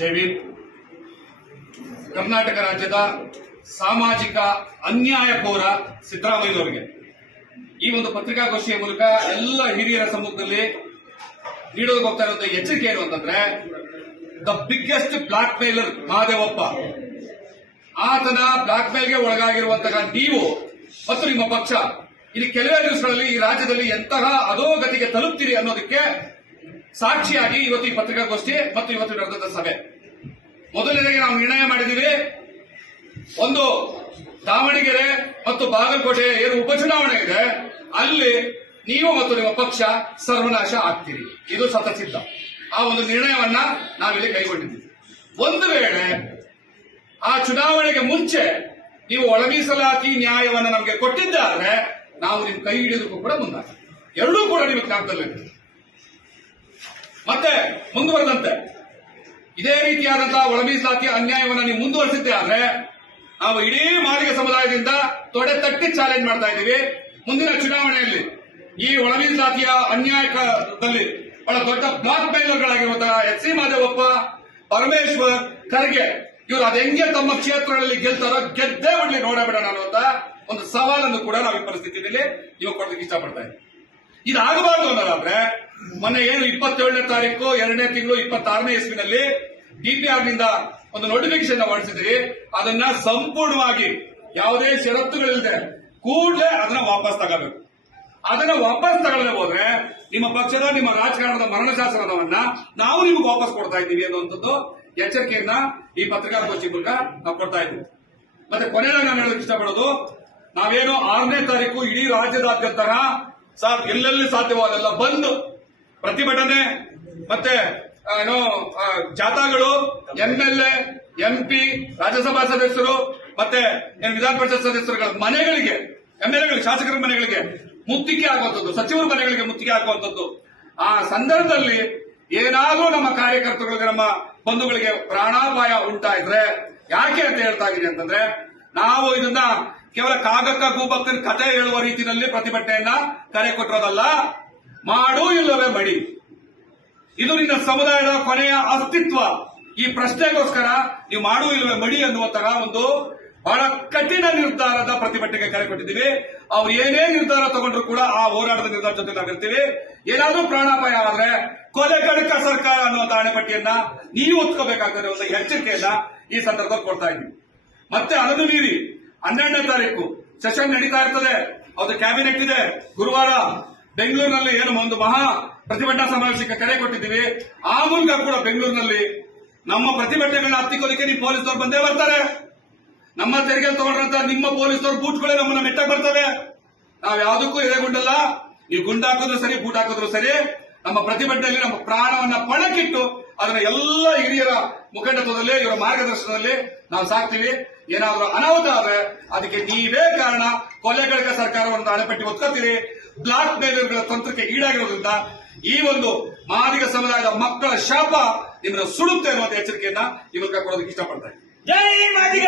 ಜೈವೀರ್. ಕರ್ನಾಟಕ ರಾಜ್ಯದ ಸಾಮಾಜಿಕ ಅನ್ಯಾಯಕೋರ ಸಿದ್ದರಾಮಯ್ಯನವರಿಗೆ ಈ ಒಂದು ಪತ್ರಿಕಾಗೋಷ್ಠಿಯ ಮೂಲಕ ಎಲ್ಲ ಹಿರಿಯರ ಸಮ್ಮುಖದಲ್ಲಿ ನೀಡೋದಕ್ಕೆ ಹೋಗ್ತಾ ಇರುವಂತಹ ಎಚ್ಚರಿಕೆ ಏನು ಅಂತಂದ್ರೆ, the biggest blackmailer Mahadevappa, ಆತನ ಬ್ಲಾಕ್ ಮೇಲ್ಗೆ ಒಳಗಾಗಿರುವಂತಹ ನೀವು ಮತ್ತು ನಿಮ್ಮ ಪಕ್ಷ ಇಲ್ಲಿ ಕೆಲವೇ ದಿವಸಗಳಲ್ಲಿ ಈ ರಾಜ್ಯದಲ್ಲಿ ಎಂತಹ ಅಧೋಗತಿಗೆ ತಲುಪ್ತೀರಿ ಅನ್ನೋದಕ್ಕೆ ಸಾಕ್ಷಿಯಾಗಿ ಇವತ್ತು ಈ ಪತ್ರಿಕಾಗೋಷ್ಠಿ ಮತ್ತು ಇವತ್ತು ನಡೆದ ಸಭೆ. ಮೊದಲನೇದಾಗಿ ನಾವು ನಿರ್ಣಯ ಮಾಡಿದ್ದೀವಿ, ಒಂದು ದಾವಣಗೆರೆ ಮತ್ತು ಬಾಗಲಕೋಟೆ ಏನು ಉಪಚುನಾವಣೆ ಇದೆ ಅಲ್ಲಿ ನೀವು ಮತ್ತು ನಿಮ್ಮ ಪಕ್ಷ ಸರ್ವನಾಶ ಆಗ್ತೀರಿ, ಇದು ಸತಸಿದ್ಧ. ಆ ಒಂದು ನಿರ್ಣಯವನ್ನ ನಾವಿಲ್ಲಿ ಕೈಗೊಂಡಿದ್ದೀವಿ. ಒಂದು ವೇಳೆ ಆ ಚುನಾವಣೆಗೆ ಮುಂಚೆ ನೀವು ಒಳ ಮೀಸಲಾತಿ ನ್ಯಾಯವನ್ನು ನಮಗೆ ಕೊಟ್ಟಿದ್ದಾದ್ರೆ ನಾವು ನಿಮ್ ಕೈ ಹಿಡಿಯೋದಕ್ಕೂ ಕೂಡ ಮುಂದಾಗ್ತೀವಿ. ಎರಡೂ ಕೂಡ ನಿಮಗೆ ಜ್ಞಾಪಕದಲ್ಲಿದೆ. ಮತ್ತೆ ಮುಂದುವರೆದಂತೆ ಇದೇ ರೀತಿಯಾದಂತಹ ಒಳ ಮೀಸಲಾತಿ ಅನ್ಯಾಯವನ್ನು ನೀವು ಮುಂದುವರಿಸಿದ್ದೆ ಆದ್ರೆ ನಾವು ಇಡೀ ಮಾದಿಗ ಸಮುದಾಯದಿಂದ ತೊಡೆ ತಟ್ಟಿ ಚಾಲೆಂಜ್ ಮಾಡ್ತಾ ಇದ್ದೀವಿ. ಮುಂದಿನ ಚುನಾವಣೆಯಲ್ಲಿ ಈ ಒಳ ಮೀಸಲಾತಿಯ ಅನ್ಯಾಯದಲ್ಲಿ ಬಹಳ ದೊಡ್ಡ ಬ್ಲಾಕ್ ಮೇಲರ್ಗಳಾಗಿರುವಂತಹ ಎಚ್ ಸಿ ಮಹದೇವಪ್ಪ, ಪರಮೇಶ್ವರ್, ಖರ್ಗೆ ಇವರು ಅದು ಹೆಂಗೆ ತಮ್ಮ ಕ್ಷೇತ್ರಗಳಲ್ಲಿ ಗೆಲ್ತಾರೋ ಗೆದ್ದೇ ಬಿಡ್ಲಿ ನೋಡಬೇಡ ಅನ್ನುವಂತ ಒಂದು ಸವಾಲನ್ನು ಕೂಡ ನಾವು ಈ ಪರಿಸ್ಥಿತಿಯಲ್ಲಿ ಇವಾಗ ಕೊಡೋದಕ್ಕೆ ಇಷ್ಟಪಡ್ತಾ ಇದ್ದೀವಿ. ಇದಾಗಬಾರ್ದು ಅನ್ನೋದಾದ್ರೆ ಮೊನ್ನೆ ಏನು 27ನೇ ತಾರೀಕು 2ನೇ ತಿಂಗಳು 26ನೇ ಇಸ್ವಿನಲ್ಲಿ ಡಿಪಿಆರ್ ನಿಂದ ಒಂದು ನೋಟಿಫಿಕೇಶನ್ ಹೊರಡಿಸಿದ್ರಿ, ಅದನ್ನ ಸಂಪೂರ್ಣವಾಗಿ ಯಾವುದೇ ಷರತ್ತುಗಳಿಲ್ಲದೆ ಕೂಡಲೇ ಅದನ್ನ ವಾಪಸ್ ತಗೋಬೇಕು. ಅದನ್ನ ವಾಪಸ್ ತಗೊಳ್ಳದೆ ಹೋದ್ರೆ ನಿಮ್ಮ ಪಕ್ಷದ ನಿಮ್ಮ ರಾಜಕಾರಣದ ಮರಣಶಾಸನವನ್ನ ನಾವು ನಿಮಗೆ ವಾಪಸ್ ಕೊಡ್ತಾ ಇದ್ದೀವಿ ಅನ್ನುವಂಥದ್ದು ಎಚ್ಚರಿಕೆಯನ್ನ ಈ ಪತ್ರಿಕಾಗೋಷ್ಠಿ ಮೂಲಕ ನಾವು ಕೊಡ್ತಾ ಇದ್ದೀವಿ. ಮತ್ತೆ ಕೊನೆಯಲ್ಲಿ ನಾನು ಹೇಳೋದಕ್ಕೆ ಇಷ್ಟಪಡೋದು, ನಾವೇನು 6ನೇ ತಾರೀಕು ಇಡೀ ರಾಜ್ಯದಾದ್ಯಂತ ಎಲ್ಲೆಲ್ಲಿ ಸಾಧ್ಯವಾದಲ್ಲ ಬಂದು ಪ್ರತಿಭಟನೆ ಮತ್ತೆ ಏನೋ ಜಾಥಾಗಳು, ಎಂಎಲ್ಎ, ಎಂಪಿ, ರಾಜ್ಯಸಭಾ ಸದಸ್ಯರು ಮತ್ತೆ ವಿಧಾನ ಪರಿಷತ್ ಸದಸ್ಯರುಗಳ ಮನೆಗಳಿಗೆ, ಎಂಎಲ್ಎಗಳು, ಶಾಸಕರ ಮನೆಗಳಿಗೆ ಮುತ್ತಿಗೆ ಹಾಕುವಂಥದ್ದು, ಸಚಿವರ ಮನೆಗಳಿಗೆ ಮುತ್ತಿಗೆ ಹಾಕುವಂಥದ್ದು, ಆ ಸಂದರ್ಭದಲ್ಲಿ ಏನಾದ್ರೂ ನಮ್ಮ ಕಾರ್ಯಕರ್ತರುಗಳಿಗೆ ನಮ್ಮ ಬಂಧುಗಳಿಗೆ ಪ್ರಾಣಾಪಾಯ ಉಂಟಾಯಿದ್ರೆ ಯಾಕೆ ಅಂತ ಹೇಳ್ತಾ ಇದ್ದೀನಿ ಅಂತಂದ್ರೆ, ನಾವು ಇದನ್ನ ಕೇವಲ ಕಾಗಕ್ಕ ಗೂಬಕ್ಕನ ಕಥೆ ಹೇಳುವ ರೀತಿಯಲ್ಲಿ ಪ್ರತಿಭಟನೆಯನ್ನ ಕರೆ ಕೊಟ್ಟಿರೋದಲ್ಲ. ಮಾಡು ಇಲ್ಲವೇ ಮಡಿ, ಇದು ನಿನ್ನ ಸಮುದಾಯದ ಕೊನೆಯ ಅಸ್ತಿತ್ವ. ಈ ಪ್ರಶ್ನೆಗೋಸ್ಕರ ನೀವು ಮಾಡು ಇಲ್ಲವೇ ಮಡಿ ಅನ್ನುವಂತಹ ಒಂದು ಬಹಳ ಕಠಿಣ ನಿರ್ಧಾರದ ಪ್ರತಿಭಟನೆಗೆ ಕರೆ ಕೊಟ್ಟಿದ್ದೀವಿ. ಅವ್ರು ಏನೇ ನಿರ್ಧಾರ ತಗೊಂಡ್ರು ಕೂಡ ಆ ಹೋರಾಟದ ನಿರ್ಧಾರ ಜೊತೆ ನಾವಿರ್ತೀವಿ. ಏನಾದ್ರೂ ಪ್ರಾಣಾಪಾಯ ಆದ್ರೆ ಕೊಲೆ ಕಡಕ ಸರ್ಕಾರ ಅನ್ನುವಂತಹ ಹಣೆಪಟ್ಟಿಯನ್ನ ನೀವು ಒತ್ಕೋಬೇಕಾಗ್ತದೆ ಒಂದು ಎಚ್ಚರಿಕೆಯನ್ನ ಈ ಸಂದರ್ಭದಲ್ಲಿ ಕೊಡ್ತಾ ಇದ್ದೀವಿ. ಮತ್ತೆ ಅದನ್ನು ಮೀರಿ 12ನೇ ತಾರೀಕು ಸೆಷನ್ ನಡೀತಾ ಇರ್ತದೆ, ಅದು ಕ್ಯಾಬಿನೆಟ್ ಇದೆ. ಗುರುವಾರ ಬೆಂಗಳೂರಿನಲ್ಲಿ ಏನು ಒಂದು ಮಹಾ ಪ್ರತಿಭಟನಾ ಸಮಾವೇಶಕ್ಕೆ ಕರೆ ಕೊಟ್ಟಿದ್ದೀವಿ. ಆ ಮೂಲಕ ಕೂಡ ಬೆಂಗಳೂರಿನಲ್ಲಿ ನಮ್ಮ ಪ್ರತಿಭಟನೆಗಳನ್ನ ಹತ್ತಿಕ್ಕೋಲಿಕ್ಕೆ ನೀವು ಪೊಲೀಸರು ಬಂದೇ ಬರ್ತಾರೆ. ನಮ್ಮ ತೆರಿಗೆ ತಗೊಂಡ್ರಂತ ನಿಮ್ಮ ಪೊಲೀಸರು ಬೂಟ್ಗಳೇ ನಮ್ಮನ್ನ ಮೆಟ್ಟಕ್ಕೆ ಬರ್ತವೆ. ನಾವು ಯಾವುದಕ್ಕೂ ಎದೆಗುಂಡಲ್ಲ. ನೀವು ಗುಂಡಾಕಿದ್ರು ಸರಿ, ಬೂಟ್ ಹಾಕಿದ್ರು ಸರಿ, ನಮ್ಮ ಪ್ರತಿಭಟನೆಯಲ್ಲಿ ನಮ್ಮ ಪ್ರಾಣವನ್ನ ಪಣಕ್ಕಿಟ್ಟು ಅದನ್ನ ಎಲ್ಲ ಹಿರಿಯರ ಮುಖಂಡತ್ವದಲ್ಲಿ ಇವರ ಮಾರ್ಗದರ್ಶನದಲ್ಲಿ ನಾವು ಸಾಕ್ತೀವಿ. ಏನಾದ್ರೂ ಅನಾಹುತ ಆದ್ರೆ ಅದಕ್ಕೆ ನೀವೇ ಕಾರಣ. ಕೊಲೆಗಳಿಗ ಸರ್ಕಾರವನ್ನು ಹಣೆಪಟ್ಟಿ ಒತ್ಕೋತೀರಿ, ಬ್ಲಾಕ್ ಮೇಲರ್ಗಳ ತಂತ್ರಕ್ಕೆ ಈಡಾಗಿರೋದ್ರಿಂದ ಈ ಒಂದು ಮಾದಿಗ ಸಮುದಾಯದ ಮಕ್ಕಳ ಶಾಪ ನಿಮ್ಮನ್ನು ಸುಡುತ್ತೆ ಅನ್ನುವಂಥ ಎಚ್ಚರಿಕೆಯನ್ನ ಈ ಮೂಲಕ ಕೊಡೋದಕ್ಕೆ ಇಷ್ಟಪಡ್ತಾ ಇದ್ದೀನಿ. ಜೈ ಮಾದಿಗ.